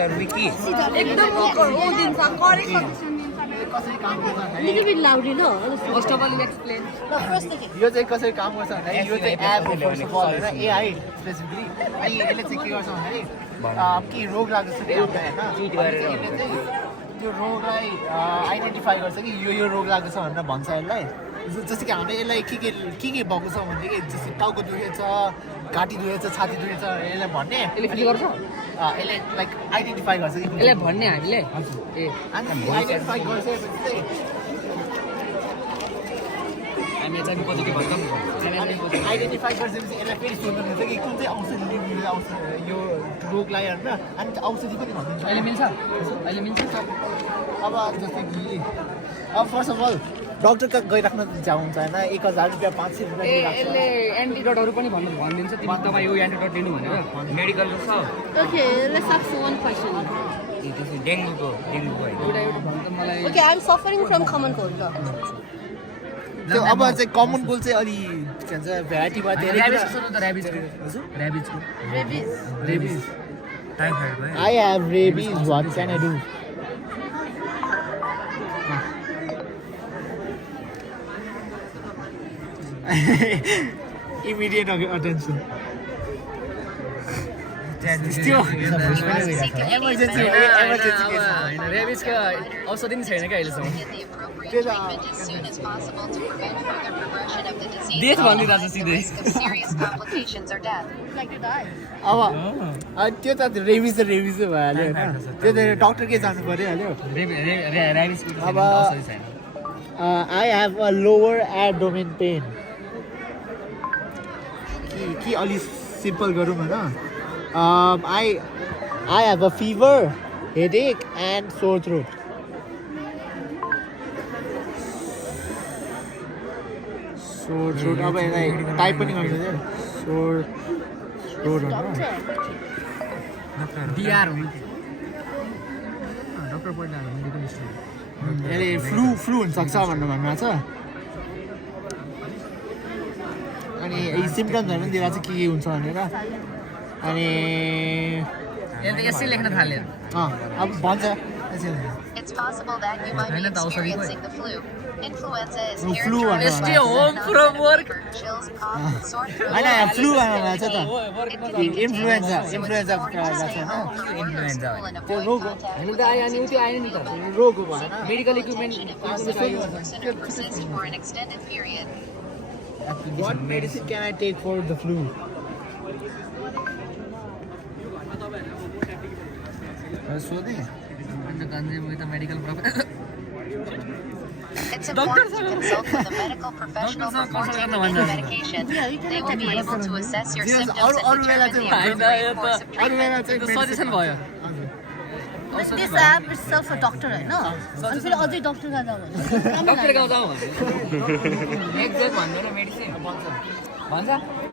Dr.Wickey. एकदम ओ दिन्छ correct कसरी काम गर्छ भन्दाखेरि little bit loudly no First of all, you explain. यो चाहिँ कसरी काम गर्छ भन्दाखेरि यो चाहिँ एप हो फर्स्ट अफ अल होइन एआई स्पेसिफिकली अनि यसले चाहिँ के गर्छ भन्दाखेरि के रोग लाग्छ कि होइन त्यो रोगलाई आइडेन्टिफाई गर्छ कि यो रोग लाग्छ भनेर भन्छ यसलाई जस्तो कि हामीले यसलाई के भएको छ भनेदेखि जस्तै टाउको दुखेछ घाँटी दुखेछ छाती दुखेछ यसलाई भन्ने यसले के गर्छ? यसले लाइक आइडेन्टिफाई गर्छ कि यसलाई भन्ने हामीले ए अनि आइडेन्टिफाई गरिसकेपछि चाहिँ हामी चाहिँ पोजिटिभ भन्छौँ आइडेन्टिफाई गरिसकेपछि यसलाई फेरि सोध्नुहुन्छ कि कुन चाहिँ औषधि लिनु आउँछ यो रोगलाई होइन अनि त्यो औषधि पनि भनिदिन्छ अहिले मिल्छ अब जस्तै कि अब फर्स्ट अफ अल डक्टर कहाँ गइराख्न जान्छ होइन 1000 रुपियाँ 500 रुपियाँ ए यसले एन्टिडोटहरू पनि भनिदिन्छ तिमी तपाईँ यो एन्टिडोट लिनु भनेर मेडिकल छ okay let's ask one question डेङ्गुको एउटा भन्छ मलाई okay I'm suffering from common cold त्यो अब चाहिँ कमन कोल्ड चाहिँ अलि के भन्छ भेराइटीमा धेरै रेबिज टाइफाइड भयो I have rabies. What can I do? Immediate attention. Emergency. रेबिजको औषधि पनि छैन क्या अहिलेसम्म देश भनिदिरहेको छ सिधै अब त्यो त रेबिज भइहाल्यो होइन त्यो त डक्टर के जानु पर्यो हाल्यो रेबिजको अब I have a lower abdomen pain. कि अलि सिम्पल गरौँ होइन I have a fever, headache and sore throat. Sore throat अब यसलाई टाइप पनि गर्नु पर्छ sore throat बिआर हो डक्टर पहिला मेडिकल स्टोर यसले फ्लू हुनसक्छ भन्नुभएको छ अनि यी सिम्पटम्सहरू पनि दिएर चाहिँ के हुन्छ भनेर अनि यसले यसै लेख्न थाल्यो अब भन्छ It's possible that you might be experiencing the flu. Influenza is Flu characterized Stay home from work. by fever, chills, cough, sore throat. होइन फ्लू भनेर छ त It can be influenza so it's influenza important to stay home if you're working at school and त्यो avoid रोग हो contact हामी with त आयो अनि others. त्यो आएन नि त रोग हो भएन medical equipment Attention if you're sick or to persist for an extended period. What medicine can I take for the flu? सोधेँ medical It's important to consult with a medical professional before taking any medication. They will be able to assess your symptoms and determine the appropriate course of treatment. Suggestion भयो but this app itself a doctor होइन अनि फेरि अझै doctor कहाँ जाऊ doctor गाउँ जाउँ exact भन्दैन मेडिसिन भन्छ